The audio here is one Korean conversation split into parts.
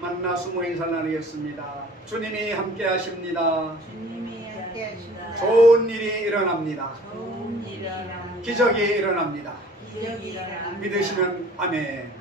만나 숨어 인사 나누겠습니다. 주님이 함께 하십니다. 주님이 함께 하십니다. 좋은 일이 일어납니다. 좋은 일이 일어납니다. 기적이 일어납니다. 기적이 일어납니다. 믿으시면 아멘. 아멘.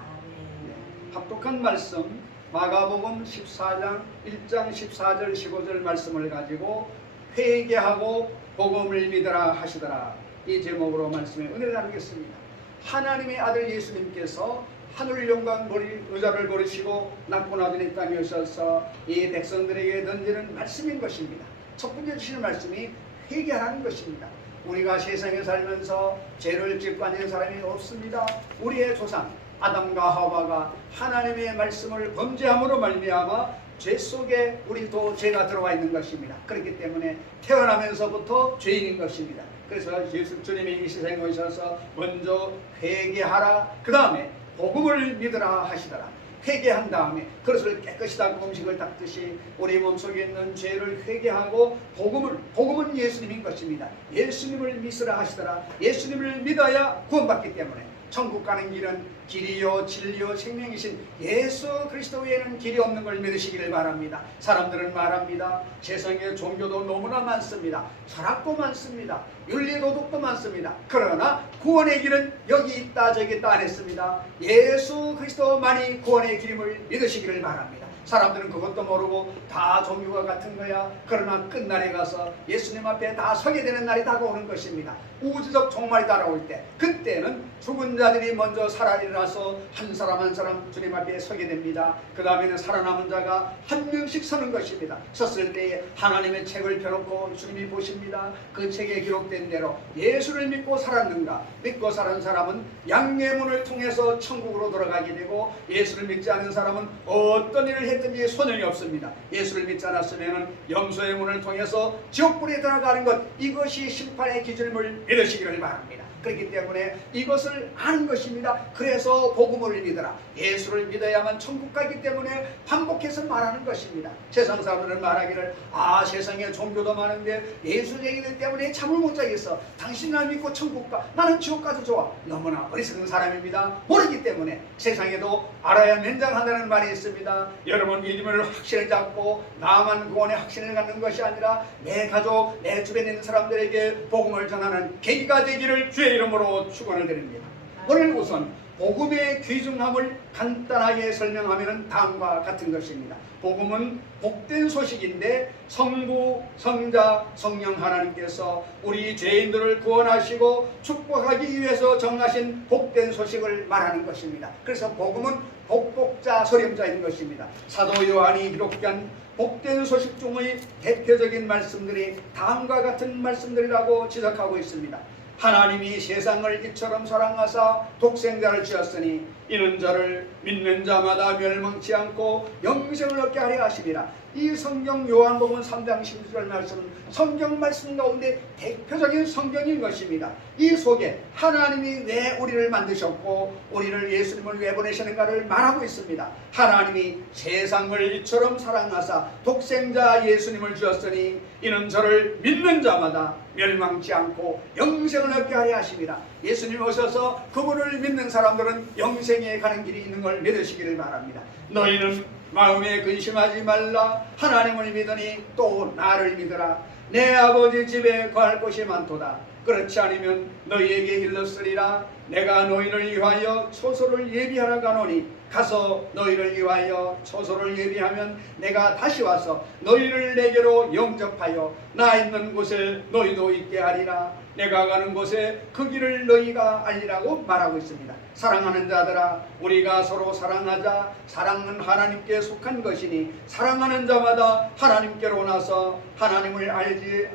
합독한 말씀 마가복음 14장 1장 14절 15절 말씀을 가지고 회개하고 복음을 믿으라 하시더라, 이 제목으로 말씀의 은혜를 나누겠습니다. 하나님의 아들 예수님께서 하늘 영광 의자를 버리시고 낮고 낮은 이 땅에 오셔서 이 백성들에게 던지는 말씀인 것입니다. 첫 번째 주시는 말씀이 회개하라는 것입니다. 우리가 세상에 살면서 죄를 짓고 앉은 사람이 없습니다. 우리의 조상 아담과 하와가 하나님의 말씀을 범죄함으로 말미암아 죄 속에 우리도 죄가 들어와 있는 것입니다. 그렇기 때문에 태어나면서부터 죄인인 것입니다. 그래서 예수 주님이 이 세상에 오셔서 먼저 회개하라, 그 다음에 복음을 믿으라 하시더라. 회개한 다음에 그것을 깨끗이 닦고 음식을 닦듯이 우리 몸속에 있는 죄를 회개하고 복음은 예수님인 것입니다. 예수님을 믿으라 하시더라. 예수님을 믿어야 구원받기 때문에 천국 가는 길은 길이요 진리요 생명이신 예수 그리스도 외에는 길이 없는 걸 믿으시기를 바랍니다. 사람들은 말합니다. 세상에 종교도 너무나 많습니다. 철학도 많습니다. 윤리도덕도 많습니다. 그러나 구원의 길은 여기 있다 저기 있다 안 했습니다. 예수 그리스도만이 구원의 길임을 믿으시기를 바랍니다. 사람들은 그것도 모르고 다 종교가 같은 거야. 그러나 끝날에 가서 예수님 앞에 다 서게 되는 날이 다가오는 것입니다. 우주적 종말이 따라올 때, 그때는 죽은 자들이 먼저 살아일어나서 한 사람 한 사람 주님 앞에 서게 됩니다. 그 다음에는 살아남은 자가 한 명씩 서는 것입니다. 섰을 때에 하나님의 책을 펴놓고 주님이 보십니다. 그 책에 기록된 대로 예수를 믿고 살았는가? 믿고 살은 사람은 양례문을 통해서 천국으로 들어가게 되고, 예수를 믿지 않은 사람은 어떤 일을 했든지 소용이 없습니다. 예수를 믿지 않았으면 염소의 문을 통해서 지옥불에 들어가는 것, 이것이 심판의 기준임을 믿으시기를 바랍니다. 그렇기 때문에 이것을 아는 것입니다. 그래서 복음을 믿어라. 예수를 믿어야만 천국 가기 때문에 반복해서 말하는 것입니다. 세상 사람들은 말하기를 세상에 종교도 많은데 예수 얘기들 때문에 잠을 못 자겠어. 당신 날 믿고 천국 가, 나는 지옥 가도 좋아. 너무나 어리석은 사람입니다. 모르기 때문에 세상에도 알아야 면장한다는 말이 있습니다. 여러분 믿음을 확신을 잡고 나만 구원의 확신을 갖는 것이 아니라 내 가족, 내 주변에 있는 사람들에게 복음을 전하는 계기가 되기를 주의 이름으로 축원을 드립니다. 오늘 우선 복음의 귀중함을 간단하게 설명하면 다음과 같은 것입니다. 복음은 복된 소식인데 성부, 성자, 성령 하나님께서 우리 죄인들을 구원하시고 축복하기 위해서 정하신 복된 소식을 말하는 것입니다. 그래서 복음은 복복자, 소림자인 것입니다. 사도 요한이 기록한 복된 소식 중의 대표적인 말씀들이 다음과 같은 말씀들이라고 지적하고 있습니다. 하나님이 세상을 이처럼 사랑하사 독생자를 주었으니 이는 저를 믿는 자마다 멸망치 않고 영생을 얻게 하려 하심이라. 이 성경 요한복음 3장 16절 말씀은 성경 말씀 가운데 대표적인 성경인 것입니다. 이 속에 하나님이 왜 우리를 만드셨고 우리를 예수님을 왜 보내셨는가를 말하고 있습니다. 하나님이 세상을 이처럼 사랑하사 독생자 예수님을 주었으니 이는 저를 믿는 자마다 멸망치 않고 영생을 얻게 하려 하심이라. 예수님 오셔서 그분을 믿는 사람들은 영생에 가는 길이 있는 걸 믿으시기를 바랍니다. 너희는 마음에 근심하지 말라. 하나님을 믿으니 또 나를 믿으라. 내 아버지 집에 거할 곳이 많도다. 그렇지 않으면 너희에게 일렀으리라. 내가 너희를 위하여 초소를 예비하러 가노니 가서 너희를 위하여 초소를 예비하면 내가 다시 와서 너희를 내게로 영접하여 나 있는 곳에 너희도 있게 하리라. 내가 가는 곳에 그 길을 너희가 알리라고 말하고 있습니다. 사랑하는 자들아, 우리가 서로 사랑하자. 사랑은 하나님께 속한 것이니 사랑하는 자마다 하나님께로 나서 하나님을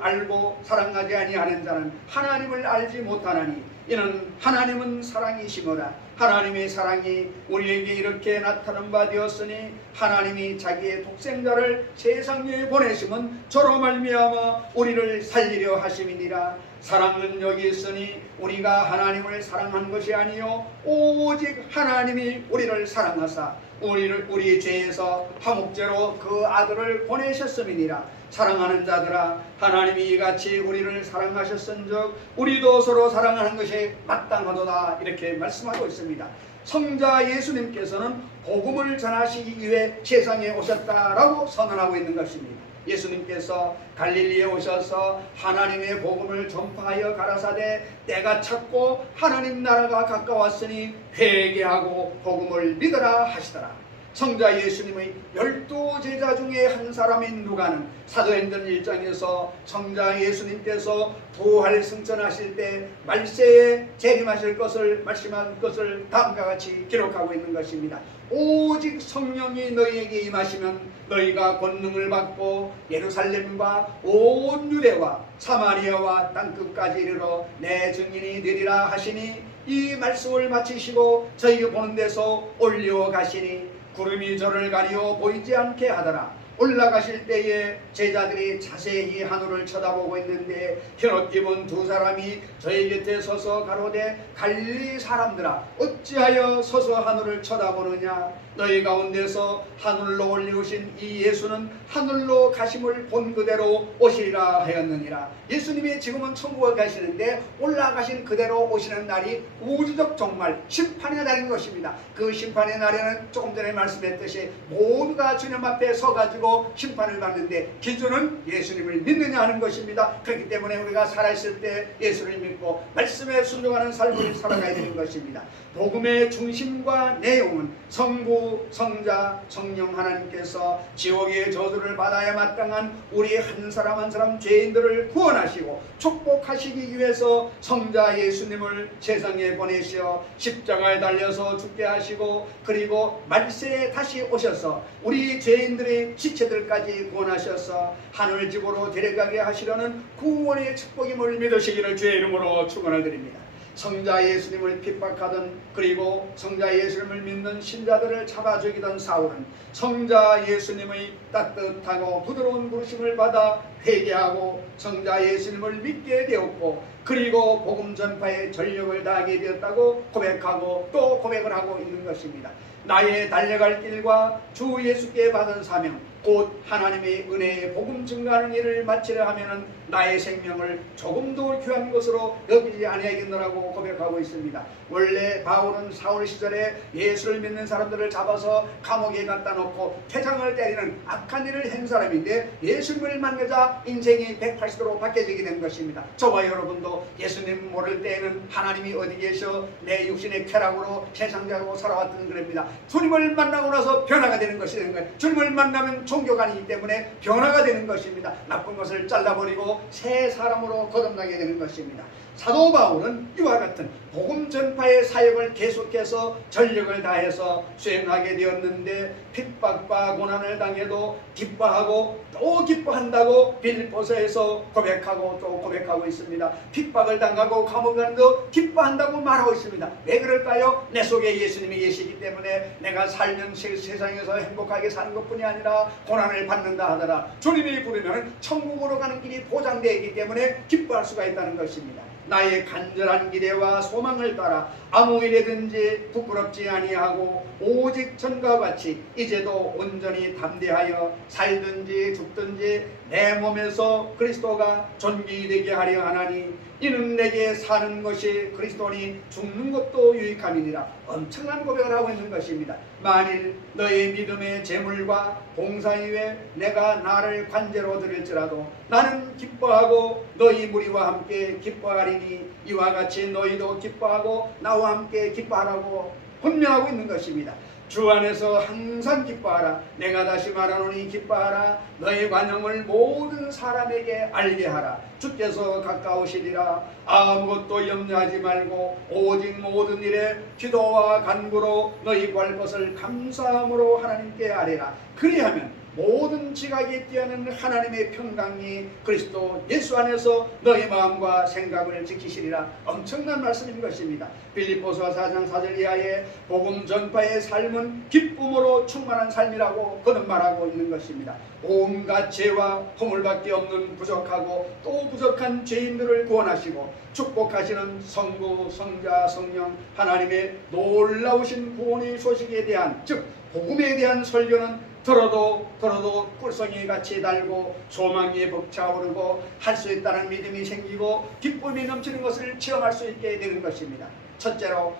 알고 사랑하지 아니하는 자는 하나님을 알지 못하나니 이는 하나님은 사랑이시므라. 하나님의 사랑이 우리에게 이렇게 나타난 바 되었으니 하나님이 자기의 독생자를 세상에 보내심은 저로 말미암아 우리를 살리려 하심이니라. 사랑은 여기 있으니 우리가 하나님을 사랑한 것이 아니요 오직 하나님이 우리를 사랑하사 우리의 죄에서 화목제로 그 아들을 보내셨음이니라. 사랑하는 자들아, 하나님이 이같이 우리를 사랑하셨은즉 우리도 서로 사랑하는 것이 마땅하도다. 이렇게 말씀하고 있습니다. 성자 예수님께서는 복음을 전하시기 위해 세상에 오셨다라고 선언하고 있는 것입니다. 예수님께서 갈릴리에 오셔서 하나님의 복음을 전파하여 가라사대 때가 찼고 하나님 나라가 가까웠으니 회개하고 복음을 믿어라 하시더라. 성자 예수님의 12제자 중에 한 사람인 누가는 사도행전 1장에서 성자 예수님께서 부활 승천하실 때 말세에 재림하실 것을 말씀한 것을 다음과 같이 기록하고 있는 것입니다. 오직 성령이 너희에게 임하시면 너희가 권능을 받고 예루살렘과 온 유대와 사마리아와 땅끝까지 이르러 내 증인이 되리라 하시니 이 말씀을 마치시고 저희가 보는 데서 올려가시니 구름이 저를 가리어 보이지 않게 하더라. 올라가실 때에 제자들이 자세히 하늘을 쳐다보고 있는데 흰옷 입은 두 사람이 저희 곁에 서서 가로되 갈릴리 사람들아 어찌하여 서서 하늘을 쳐다보느냐. 너희 가운데서 하늘로 올리우신 이 예수는 하늘로 가심을 본 그대로 오시리라 하였느니라. 예수님이 지금은 천국에 가시는데 올라가신 그대로 오시는 날이 우주적 종말 심판의 날인 것입니다. 그 심판의 날에는 조금 전에 말씀했듯이 모두가 주님 앞에 서가지고 심판을 받는데 기준은 예수님을 믿느냐 하는 것입니다. 그렇기 때문에 우리가 살아있을 때 예수를 믿고 말씀에 순종하는 삶을 살아가야 되는 것입니다. 복음의 중심과 내용은 성부, 성자, 성령 하나님께서 지옥의 저주를 받아야 마땅한 우리 한 사람 한 사람 죄인들을 구원하시고 축복하시기 위해서 성자 예수님을 세상에 보내시어 십자가에 달려서 죽게 하시고 그리고 말세에 다시 오셔서 우리 죄인들의 지체들까지 구원하셔서 하늘집으로 데려가게 하시려는 구원의 축복임을 믿으시기를 주의 이름으로 축원을 드립니다. 성자 예수님을 핍박하던 그리고 성자 예수님을 믿는 신자들을 잡아 죽이던 사울은 성자 예수님의 따뜻하고 부드러운 부르심을 받아 회개하고 성자 예수님을 믿게 되었고 그리고 복음 전파에 전력을 다하게 되었다고 고백하고 또 고백을 하고 있는 것입니다. 나의 달려갈 길과 주 예수께 받은 사명 곧 하나님의 은혜의 복음 증가하는 일을 마치려 하면은 나의 생명을 조금도 귀한 것으로 여기지 아니하겠노라고 고백하고 있습니다. 원래 바울은 사울 시절에 예수를 믿는 사람들을 잡아서 감옥에 갖다 놓고 퇴장을 때리는 악한 일을 한 사람인데 예수님을 만나자 인생이 180도로 바뀌어지게 된 것입니다. 저와 여러분도 예수님 모를 때에는 하나님이 어디 계셔 내 육신의 쾌락으로 세상적으로 살아왔던 그럽니다. 주님을 만나고 나서 변화가 되는 것이 되는 거예요. 주님을 만나면 종교가 아니기 때문에 변화가 되는 것입니다. 나쁜 것을 잘라버리고 새 사람으로 거듭나게 되는 것입니다. 사도 바울은 이와 같은 복음 전파의 사역을 계속해서 전력을 다해서 수행하게 되었는데 핍박과 고난을 당해도 기뻐하고 또 기뻐한다고 빌립보서에서 고백하고 또 고백하고 있습니다. 핍박을 당하고 감옥 가는데도 기뻐한다고 말하고 있습니다. 왜 그럴까요? 내 속에 예수님이 계시기 때문에 내가 살면 세상에서 행복하게 사는 것뿐이 아니라 고난을 받는다 하더라 주님이 부르면 천국으로 가는 길이 보장되어 있기 때문에 기뻐할 수가 있다는 것입니다. 나의 간절한 기대와 소망을 따라 아무 일에든지 부끄럽지 아니하고 오직 전과 같이 이제도 온전히 담대하여 살든지 죽든지 내 몸에서 그리스도가 존귀되게 하려 하나니 이는 내게 사는 것이 그리스도니 죽는 것도 유익함이니라. 엄청난 고백을 하고 있는 것입니다. 만일 너의 믿음의 재물과 봉사 이외에 내가 나를 관제로 드릴지라도 나는 기뻐하고 너희 무리와 함께 기뻐하리니 이와 같이 너희도 기뻐하고 나와 함께 기뻐하라고 권면하고 있는 것입니다. 주 안에서 항상 기뻐하라. 내가 다시 말하노니 기뻐하라. 너의 관용을 모든 사람에게 알게 하라. 주께서 가까우시리라. 아무것도 염려하지 말고 오직 모든 일에 기도와 간구로 너희 구할 것을 감사함으로 하나님께 아뢰라. 그리하면 모든 지각에 뛰어는 하나님의 평강이 그리스도 예수 안에서 너희 마음과 생각을 지키시리라. 엄청난 말씀인 것입니다. 빌립보서 4장 4절 이하에 복음 전파의 삶은 기쁨으로 충만한 삶이라고 거듭말하고 있는 것입니다. 온갖 죄와 허물밖에 없는 부족하고 또 부족한 죄인들을 구원하시고 축복하시는 성부, 성자, 성령 하나님의 놀라우신 구원의 소식에 대한 즉 복음에 대한 설교는 들어도 꿀송이 같이 달고 소망이 벅차오르고 할 수 있다는 믿음이 생기고 기쁨이 넘치는 것을 체험할 수 있게 되는 것입니다. 첫째로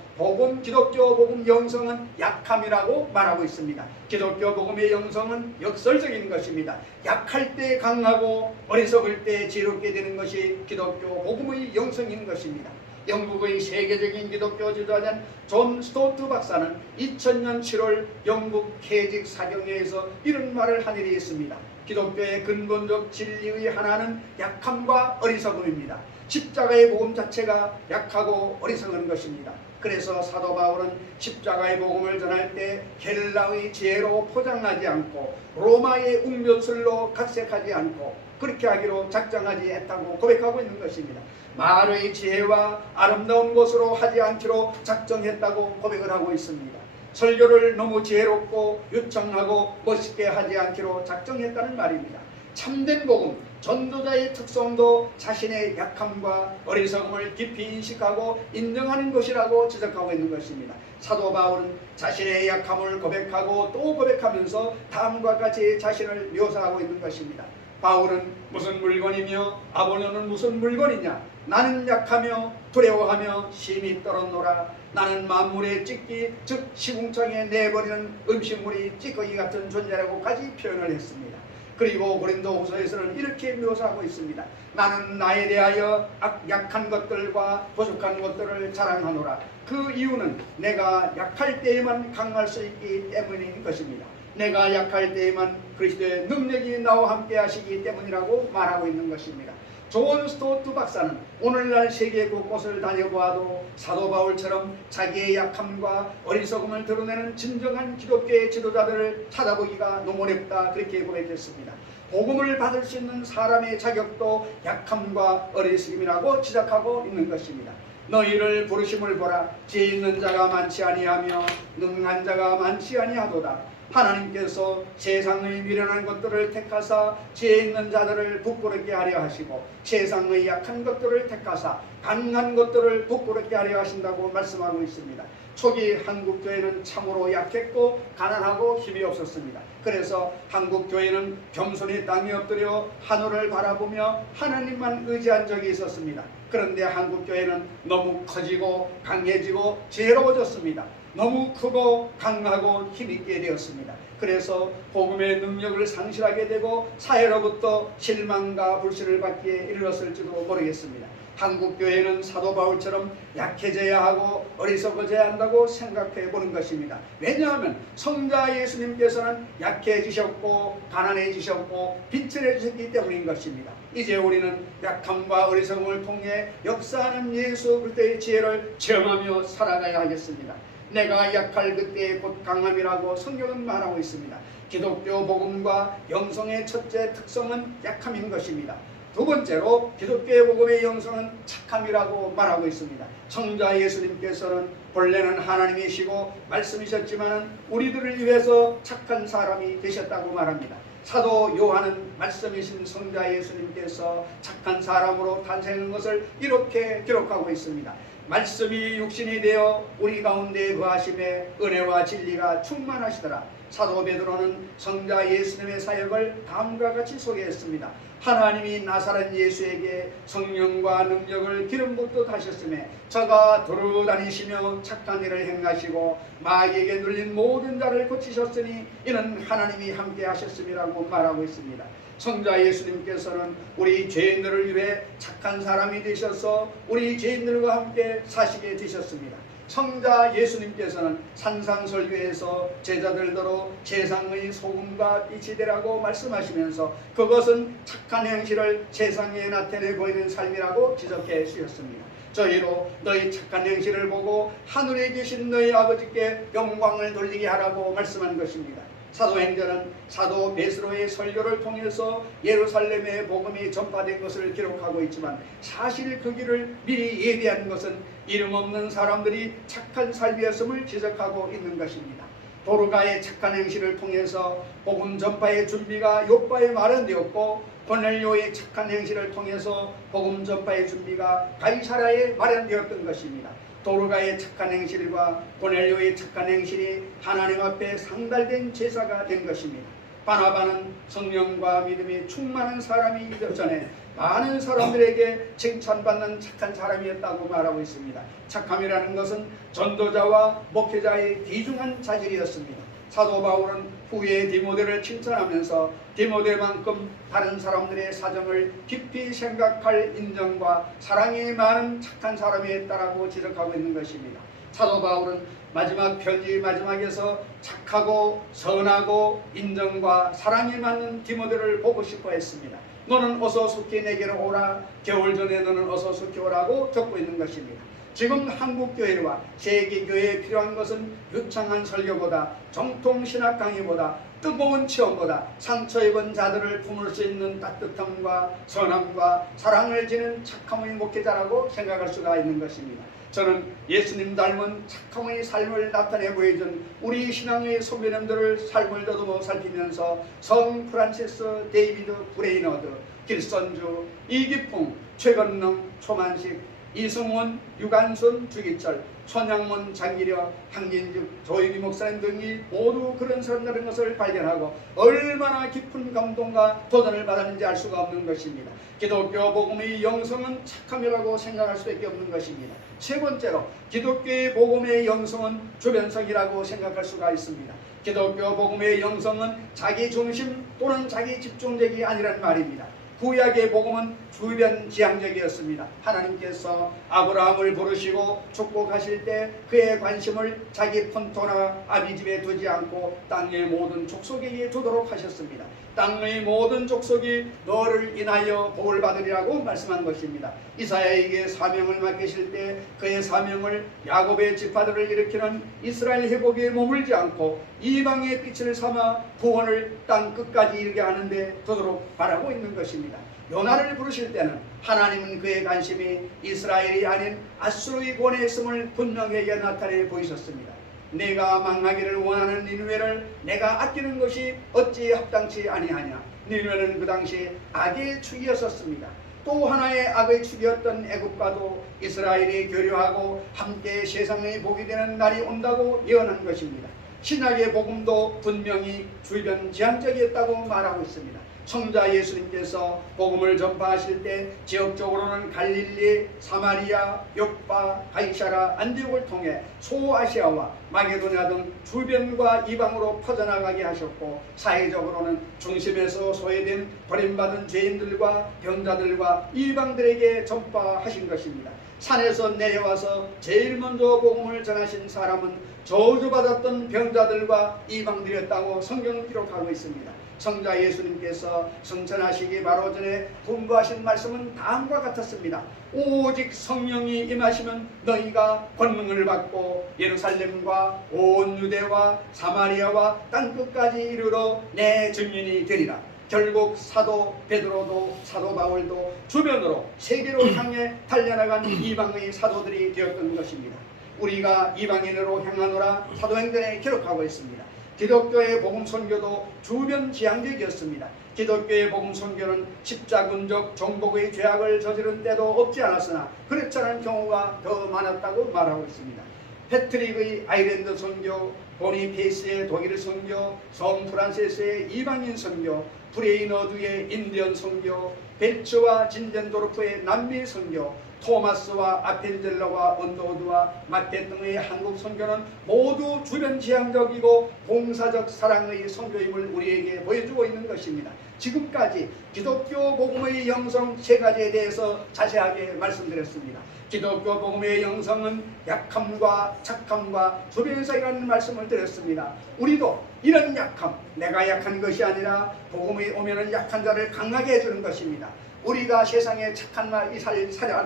기독교 복음 영성은 약함이라고 말하고 있습니다. 기독교 복음의 영성은 역설적인 것입니다. 약할 때 강하고 어리석을 때 지혜롭게 되는 것이 기독교 복음의 영성인 것입니다. 영국의 세계적인 기독교 지도자인 존 스토트 박사는 2000년 7월 영국 케이직 사경회에서 이런 말을 한 일이 있습니다. 기독교의 근본적 진리의 하나는 약함과 어리석음입니다. 십자가의 복음 자체가 약하고 어리석은 것입니다. 그래서 사도 바울은 십자가의 복음을 전할 때 헬라의 지혜로 포장하지 않고 로마의 웅변술로 각색하지 않고 그렇게 하기로 작정하지 했다고 고백하고 있는 것입니다. 말의 지혜와 아름다운 것으로 하지 않기로 작정했다고 고백을 하고 있습니다. 설교를 너무 지혜롭고 유창하고 멋있게 하지 않기로 작정했다는 말입니다. 참된 복음, 전도자의 특성도 자신의 약함과 어리석음을 깊이 인식하고 인정하는 것이라고 지적하고 있는 것입니다. 사도 바울은 자신의 약함을 고백하고 또 고백하면서 다음과 같이 자신을 묘사하고 있는 것입니다. 바울은 무슨 물건이며 아볼로는 무슨 물건이냐? 나는 약하며 두려워하며 심히 떨었노라. 나는 만물의 찢기 즉 시궁창에 내버리는 음식물이 찌꺼기 같은 존재라고까지 표현을 했습니다. 그리고 고린도후서에서는 이렇게 묘사하고 있습니다. 나는 나에 대하여 약한 것들과 부족한 것들을 자랑하노라. 그 이유는 내가 약할 때에만 강할 수 있기 때문인 것입니다. 내가 약할 때에만 그리스도의 능력이 나와 함께 하시기 때문이라고 말하고 있는 것입니다. 존 스토트 박사는 오늘날 세계 곳곳을 다녀보아도 사도 바울처럼 자기의 약함과 어리석음을 드러내는 진정한 기독교의 지도자들을 찾아보기가 너무 어렵다 그렇게 고백했습니다. 복음을 받을 수 있는 사람의 자격도 약함과 어리석음이라고 지적하고 있는 것입니다. 너희를 부르심을 보라. 지혜 있는 자가 많지 아니하며 능한 자가 많지 아니하도다. 하나님께서 세상의 미련한 것들을 택하사 지혜 있는 자들을 부끄럽게 하려 하시고 세상의 약한 것들을 택하사 강한 것들을 부끄럽게 하려 하신다고 말씀하고 있습니다. 초기 한국교회는 참으로 약했고 가난하고 힘이 없었습니다. 그래서 한국교회는 겸손히 땅에 엎드려 하늘을 바라보며 하나님만 의지한 적이 있었습니다. 그런데 한국교회는 너무 커지고 강해지고 지혜로워졌습니다. 너무 크고 강하고 힘있게 되었습니다. 그래서 복음의 능력을 상실하게 되고 사회로부터 실망과 불신을 받기에 이르렀을지도 모르겠습니다. 한국교회는 사도 바울처럼 약해져야 하고 어리석어져야 한다고 생각해 보는 것입니다. 왜냐하면 성자 예수님께서는 약해지셨고 가난해지셨고 비천해지셨기 때문인 것입니다. 이제 우리는 약함과 어리석음을 통해 역사하는 예수 그리스도의 지혜를 체험하며 살아가야 하겠습니다. 내가 약할 그때의 곧 강함이라고 성경은 말하고 있습니다. 기독교 복음과 영성의 첫째 특성은 약함인 것입니다. 두 번째로 기독교의 복음의 영성은 착함이라고 말하고 있습니다. 성자 예수님께서는 본래는 하나님이시고 말씀이셨지만 우리들을 위해서 착한 사람이 되셨다고 말합니다. 사도 요한은 말씀이신 성자 예수님께서 착한 사람으로 탄생한 것을 이렇게 기록하고 있습니다. 말씀이 육신이 되어 우리 가운데 거하심에 은혜와 진리가 충만하시더라. 사도 베드로는 성자 예수님의 사역을 다음과 같이 소개했습니다. 하나님이 나사렛 예수에게 성령과 능력을 기름 붓듯 하셨으며 저가 돌아다니시며 착한 일을 행하시고 마귀에게 눌린 모든 자를 고치셨으니 이는 하나님이 함께 하셨음이라고 말하고 있습니다. 성자 예수님께서는 우리 죄인들을 위해 착한 사람이 되셔서 우리 죄인들과 함께 사시게 되셨습니다. 성자 예수님께서는 산상설교에서 제자들더러 세상의 소금과 빛이 되라고 말씀하시면서 그것은 착한 행실을 세상에 나타내 보이는 삶이라고 지적해 주셨습니다. 저희로 너희 착한 행실을 보고 하늘에 계신 너희 아버지께 영광을 돌리게 하라고 말씀한 것입니다. 사도행전은 사도 베드로의 설교를 통해서 예루살렘의 복음이 전파된 것을 기록하고 있지만 사실 그 길을 미리 예비한 것은 이름 없는 사람들이 착한 삶이었음을 지적하고 있는 것입니다. 도르가의 착한 행실을 통해서 복음 전파의 준비가 욥바에 마련되었고 고넬료의 착한 행실을 통해서 복음 전파의 준비가 가이사랴에 마련되었던 것입니다. 도르가의 착한 행실과 고넬료의 착한 행실이 하나님 앞에 상달된 제사가 된 것입니다. 바나바는 성령과 믿음이 충만한 사람이기 전에 많은 사람들에게 칭찬받는 착한 사람이었다고 말하고 있습니다. 착함이라는 것은 전도자와 목회자의 귀중한 자질이었습니다. 사도 바울은 후에 디모데를 칭찬하면서 디모데만큼 다른 사람들의 사정을 깊이 생각할 인정과 사랑이 많은 착한 사람이었다라고 지적하고 있는 것입니다. 사도 바울은 마지막 편지 마지막에서 착하고 선하고 인정과 사랑이 많은 디모데를 보고 싶어 했습니다. 너는 어서 속히 내게로 오라. 겨울 전에 너는 어서 속히 오라고 적고 있는 것입니다. 지금 한국교회와 세계교회에 필요한 것은 유창한 설교보다 정통신학 강의보다 뜨거운 체험보다 상처 입은 자들을 품을 수 있는 따뜻함과 선함과 사랑을 지닌 착함의 목회자라고 생각할 수가 있는 것입니다. 저는 예수님 닮은 착함의 삶을 나타내 보여준 우리 신앙의 선배님들을 삶을 더듬어 살피면서 성 프란시스 데이비드 브레이너드, 길선주, 이기풍, 최건능, 초만식, 이승원, 유관순, 주기철, 손양문, 장기려, 황진죽, 조윤희 목사님 등이 모두 그런 사람들인 것을 발견하고 얼마나 깊은 감동과 도전을 받았는지 알 수가 없는 것입니다. 기독교 복음의 영성은 착함이라고 생각할 수밖에 없는 것입니다. 세 번째로 기독교의 복음의 영성은 주변성이라고 생각할 수가 있습니다. 기독교 복음의 영성은 자기 중심 또는 자기 집중적이 아니란 말입니다. 구약의 복음은 주변지향적이었습니다. 하나님께서 아브라함을 부르시고 축복하실 때 그의 관심을 자기 본토나 아비집에 두지 않고 땅의 모든 족속에게 두도록 하셨습니다. 땅의 모든 족속이 너를 인하여 복을 받으리라고 말씀한 것입니다. 이사야에게 사명을 맡기실 때 그의 사명을 야곱의 지파들을 일으키는 이스라엘 회복에 머물지 않고 이방의 빛을 삼아 구원을 땅 끝까지 이르게 하는데 두도록 바라고 있는 것입니다. 요나를 부르실 때는 하나님은 그의 관심이 이스라엘이 아닌 아수르의 권에 있음을 분명하게 나타내 보이셨습니다. 내가 망하기를 원하는 니느웨를 내가 아끼는 것이 어찌 합당치 아니하냐. 니느웨는 그 당시 악의 축이었었습니다. 또 하나의 악의 축이었던 애굽과도 이스라엘이 교류하고 함께 세상의 복이 되는 날이 온다고 예언한 것입니다. 신약의 복음도 분명히 주변지향적이었다고 말하고 있습니다. 성자 예수님께서 복음을 전파하실 때 지역적으로는 갈릴리, 사마리아, 요파, 가이사라, 안디옥을 통해 소아시아와 마게도냐 등 주변과 이방으로 퍼져나가게 하셨고 사회적으로는 중심에서 소외된 버림받은 죄인들과 병자들과 이방들에게 전파하신 것입니다. 산에서 내려와서 제일 먼저 복음을 전하신 사람은 저주받았던 병자들과 이방들이었다고 성경은 기록하고 있습니다. 성자 예수님께서 승천하시기 바로 전에 분부하신 말씀은 다음과 같았습니다. 오직 성령이 임하시면 너희가 권능을 받고 예루살렘과 온 유대와 사마리아와 땅끝까지 이르러 내 증인이 되리라. 결국 사도 베드로도 사도 바울도 주변으로 세계로 향해 달려나간 이방의 사도들이 되었던 것입니다. 우리가 이방인으로 향하노라 사도행전에 기록하고 있습니다. 기독교의 복음 선교도 주변지향적이었습니다. 기독교의 복음 선교는 십자군적 정복의 죄악을 저지른 때도 없지 않았으나 그렇지 않은 경우가 더 많았다고 말하고 있습니다. 패트릭의 아일랜드 선교, 보니페이스의 독일 선교, 성 프란시스의 이방인 선교, 브레이너드의 인디언 선교, 벨츠와 진젠도르프의 남미 선교, 토마스와 아펜젤러와 언더우드와 마테 등의 한국 선교는 모두 주변지향적이고 봉사적 사랑의 선교임을 우리에게 보여주고 있는 것입니다. 지금까지 기독교 복음의 영성 세 가지에 대해서 자세하게 말씀드렸습니다. 기독교 복음의 영성은 약함과 착함과 주변사이라는 말씀을 드렸습니다. 우리도 이런 약함, 내가 약한 것이 아니라 복음이 오면은 약한 자를 강하게 해주는 것입니다. 우리가 세상에 착한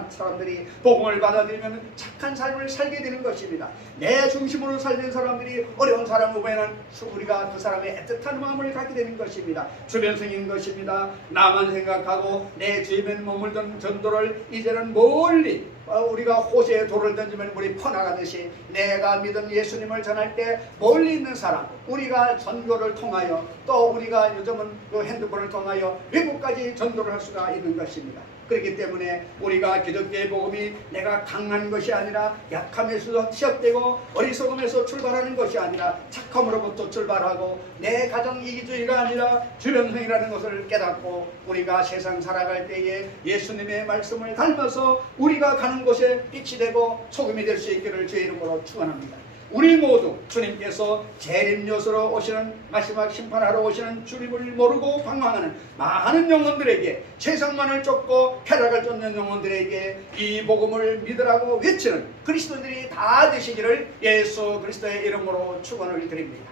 사람들이 복음을 받아들이면 착한 삶을 살게 되는 것입니다. 내 중심으로 살던 사람들이 어려운 사람을 보면 우리가 그 사람의 애틋한 마음을 갖게 되는 것입니다. 주변성인 것입니다. 나만 생각하고 내 주변에 머물던 전도를 이제는 멀리 우리가 호세에 돌을 던지면 물이 퍼나가듯이 내가 믿은 예수님을 전할 때 멀리 있는 사람, 우리가 전도를 통하여 또 우리가 요즘은 그 핸드폰을 통하여 외국까지 전도를 할 수가 있는 것입니다. 그렇기 때문에 우리가 기독교의 복음이 내가 강한 것이 아니라 약함에서 시작되고 어리석음에서 출발하는 것이 아니라 착함으로부터 출발하고 내 가정 이기주의가 아니라 주변성이라는 것을 깨닫고 우리가 세상 살아갈 때에 예수님의 말씀을 닮아서 우리가 가는 곳에 빛이 되고 소금이 될 수 있기를 주의 이름으로 축원합니다. 우리 모두 주님께서 재림요소로 오시는 마지막 심판하러 오시는 주님을 모르고 방황하는 많은 영혼들에게 세상만을 쫓고 쾌락을 쫓는 영혼들에게 이 복음을 믿으라고 외치는 그리스도인들이 다 되시기를 예수 그리스도의 이름으로 축원을 드립니다.